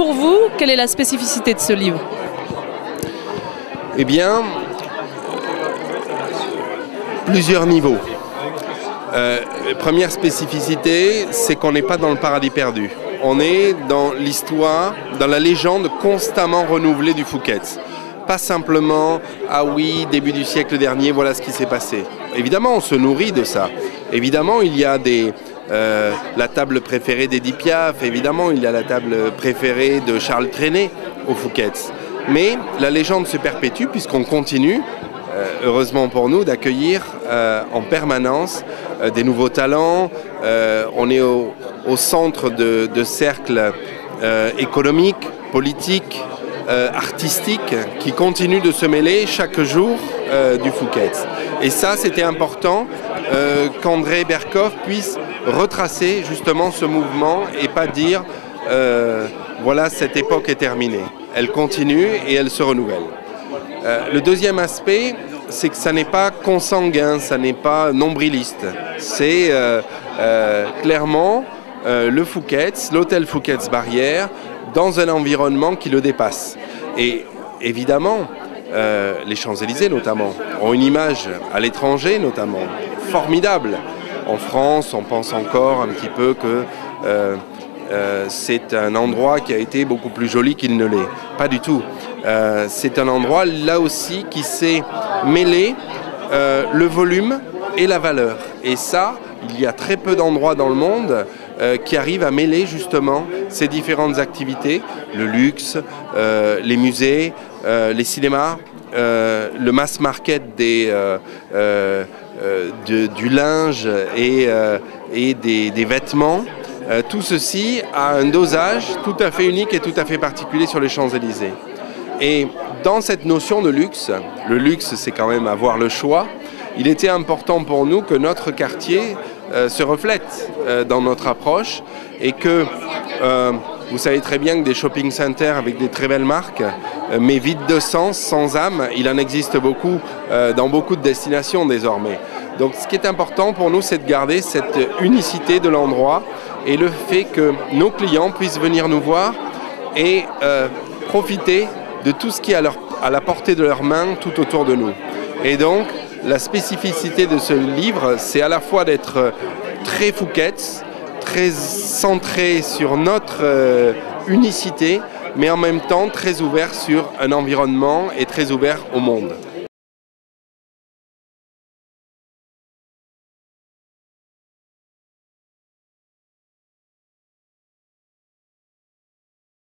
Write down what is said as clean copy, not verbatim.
pour vous, quelle est la spécificité de ce livre? Eh bien, plusieurs niveaux. Première spécificité, c'est qu'on n'est pas dans le paradis perdu. On est dans l'histoire, dans la légende constamment renouvelée du Phuket. Pas simplement, ah oui, début du siècle dernier, voilà ce qui s'est passé. Évidemment, on se nourrit de ça. Évidemment, il y a la table préférée d'Edith Piaf, évidemment, il y a la table préférée de Charles Trenet au Phuket. Mais la légende se perpétue puisqu'on continue, heureusement pour nous, d'accueillir en permanence des nouveaux talents. On est au centre de cercles économiques, politiques, artistiques qui continuent de se mêler chaque jour du Phuket. Et ça, c'était important qu'André Berkoff puisse retracer justement ce mouvement et pas dire voilà, cette époque est terminée. Elle continue et elle se renouvelle. Le deuxième aspect, c'est que ça n'est pas consanguin, ça n'est pas nombriliste. C'est clairement le Phuket, l'hôtel Phuket Barrière, dans un environnement qui le dépasse. Et évidemment, les Champs-Élysées notamment, ont une image à l'étranger notamment, formidable. En France, on pense encore un petit peu que c'est un endroit qui a été beaucoup plus joli qu'il ne l'est. Pas du tout. C'est un endroit là aussi qui s'est mêlé le volume et la valeur. Et ça, il y a très peu d'endroits dans le monde qui arrivent à mêler justement ces différentes activités, le luxe, les musées, les cinémas, le mass market du linge et des vêtements. Tout ceci a un dosage tout à fait unique et tout à fait particulier sur les Champs-Élysées. Et dans cette notion de luxe, le luxe c'est quand même avoir le choix, il était important pour nous que notre quartier se reflète dans notre approche et que vous savez très bien que des shopping centers avec des très belles marques, mais vides de sens, sans âme, il en existe beaucoup dans beaucoup de destinations désormais. Donc ce qui est important pour nous, c'est de garder cette unicité de l'endroit et le fait que nos clients puissent venir nous voir et profiter de tout ce qui est à la portée de leurs mains tout autour de nous. Et donc, la spécificité de ce livre, c'est à la fois d'être très Phuket, très centré sur notre unicité, mais en même temps très ouvert sur un environnement et très ouvert au monde.